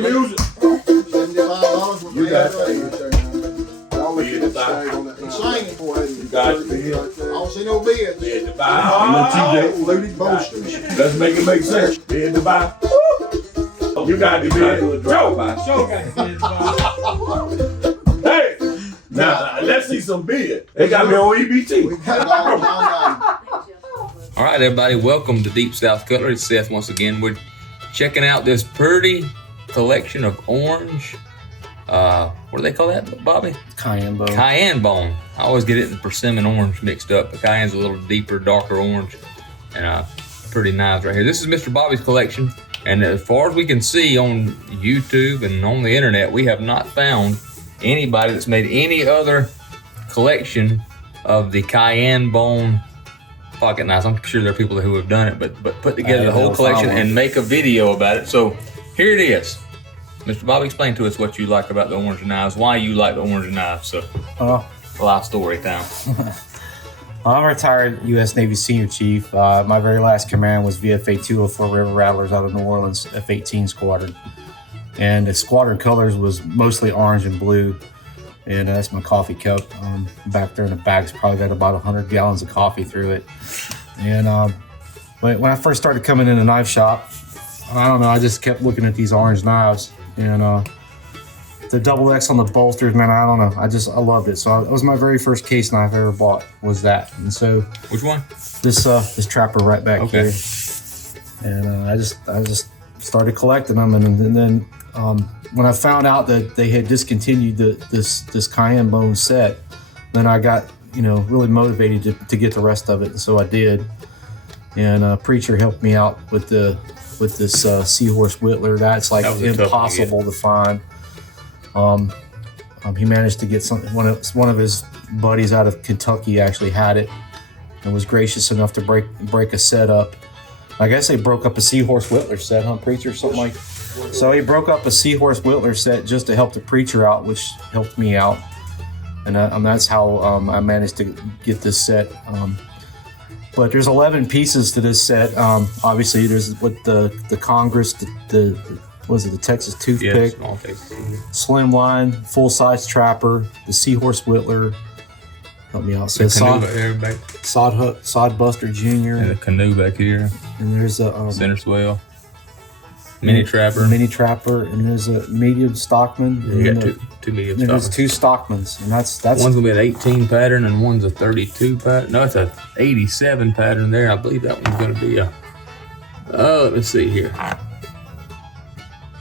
Music. $75. You got it. I'll let you decide on that. Singing. You got it. I don't see no bids. Bid to buy. TJ Flutie Bolsters. Let's make it make sense. Bid to buy. You got the bid. Joe. Hey, now let's see some bid. They got me on EBT. We got it all down. All right, everybody, welcome to Deep South Cutlery. It's Seth once again. We're checking out this pretty collection of orange. What do they call that, Bobby? Cayenne Bone. Cayenne Bone. I always get it in persimmon orange mixed up. The Cayenne's a little deeper, darker orange, and pretty nice right here. This is Mr. Bobby's collection, and as far as we can see on YouTube and on the internet, we have not found anybody that's made any other collection of the Cayenne Bone pocket knives. I'm sure there are people who have done it, but put together the whole collection and make a video about it. So here it is. Mr. Bobby, explain to us what you like about the orange knives, why you like the orange knives. So, live story time. I'm a retired U.S. Navy Senior Chief. My very last command was VFA 204 River Rattlers out of New Orleans, F-18 Squadron. And the squadron colors was mostly orange and blue. And that's my coffee cup. Back there in the bag's probably got about 100 gallons of coffee through it. And when I first started coming in the knife shop, I don't know, I just kept looking at these orange knives. And the double X on the bolsters, man, I don't know. I loved it. So it was my very first case knife I ever bought was that. And so which one? This trapper right back here. And I just started collecting them. And then when I found out that they had discontinued this Cayenne Bone set, then I got really motivated to get the rest of it. And so I did. And Preacher helped me out with this Sea Horse Whittler. That's like impossible to find. He managed to get one of his buddies out of Kentucky actually had it and was gracious enough to break a set up. I guess they broke up a Sea Horse Whittler set, huh, Preacher? Something like. So he broke up a Sea Horse Whittler set just to help the Preacher out, which helped me out, and that's how I managed to get this set. But there's 11 pieces to this set. Obviously, there's with the Congress, the Tx Toothpick, slimline, full-size trapper, the Sea Horse Whittler. Help me out. So Sod Buster Jr. And the Canoe back here. And there's a center swell. Mini trapper, and there's a medium Stockman. You got two medium Stockmans. There's two Stockmans, and that's one's gonna be an 18 pattern and one's a 32 pattern. No, it's a 87 pattern there. I believe that one's gonna be a. Let me see here.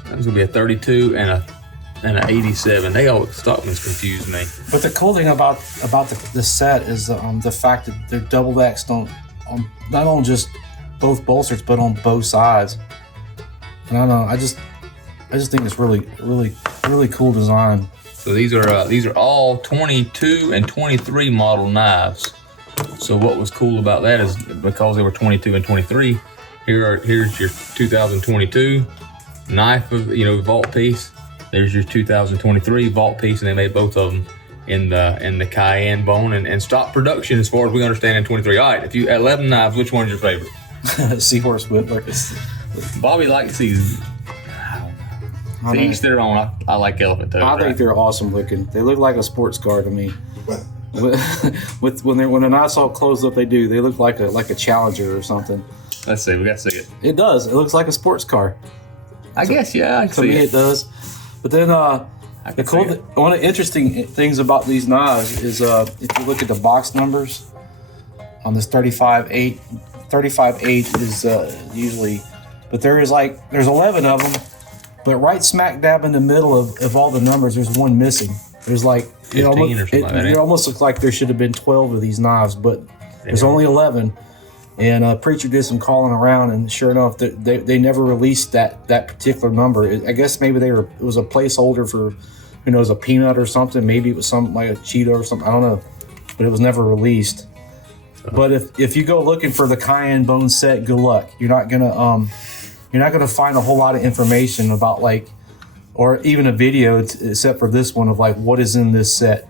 That's gonna be a 32 and an 87. They all Stockmans confuse me. But the cool thing about the set is the fact that they're double X'd on not on just both bolsters, but on both sides. And I don't know. I just think it's really cool design. So these are all 22 and 23 model knives. So what was cool about that is because they were 22 and 23. Here's your 2022 knife of vault piece. There's your 2023 vault piece, and they made both of them in the Cayenne Bone and stopped production as far as we understand in 23. All right, if you 11 knives, which one's your favorite? Sea Horse Whittler. Bobby likes these. To each their own. I like elephant toes. I think they're awesome looking. They look like a sports car to me. when the knives all closed up, they look like a Challenger or something. Let's see. We got to see it. It does. It looks like a sports car. I guess, yeah. To me, it does. But then one of the interesting things about these knives is if you look at the box numbers on this 35.8 is usually, but there's 11 of them, but right smack dab in the middle of all the numbers, there's one missing. There's like 15 or something like that. It almost looks like there should have been 12 of these knives, but there's only 11. And Preacher did some calling around, and sure enough, they never released that particular number. I guess maybe it was a placeholder for, who knows, a peanut or something. Maybe it was something like a Cheeto or something. I don't know, but it was never released. But if you go looking for the Cayenne Bone set, good luck. You're not gonna find a whole lot of information about or even a video except for this one of what is in this set.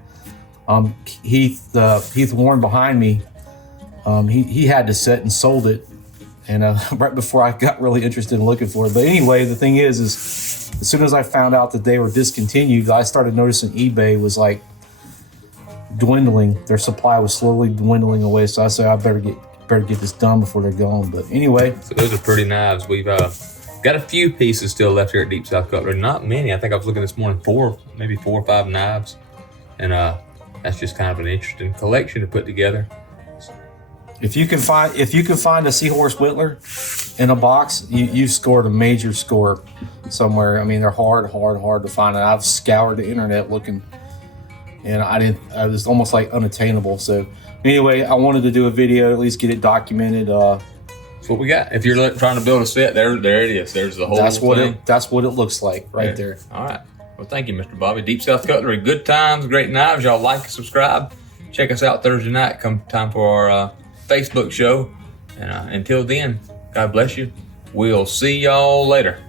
Heath Warren behind me. He had the set and sold it, and right before I got really interested in looking for it. But anyway, the thing is as soon as I found out that they were discontinued, I started noticing eBay was like dwindling. Their supply was slowly dwindling away. So I said, I better get this done before they're gone. But anyway. So those are pretty knives. We've got a few pieces still left here at Deep South Cutlery. Not many. I think I was looking this morning, maybe four or five knives. And that's just kind of an interesting collection to put together. If you can find a Sea Horse Whittler in a box, you scored a major score somewhere. I mean, they're hard to find. And I've scoured the internet looking, and I was almost like unattainable. So anyway, I wanted to do a video, at least get it documented. That's what we got. If you're trying to build a set, there it is. There's the whole thing. That's what it looks like right there. All right. Well, thank you, Mr. Bobby. Deep South Cutlery, good times, great knives. Y'all like and subscribe. Check us out Thursday night. Come time for our Facebook show. And until then, God bless you. We'll see y'all later.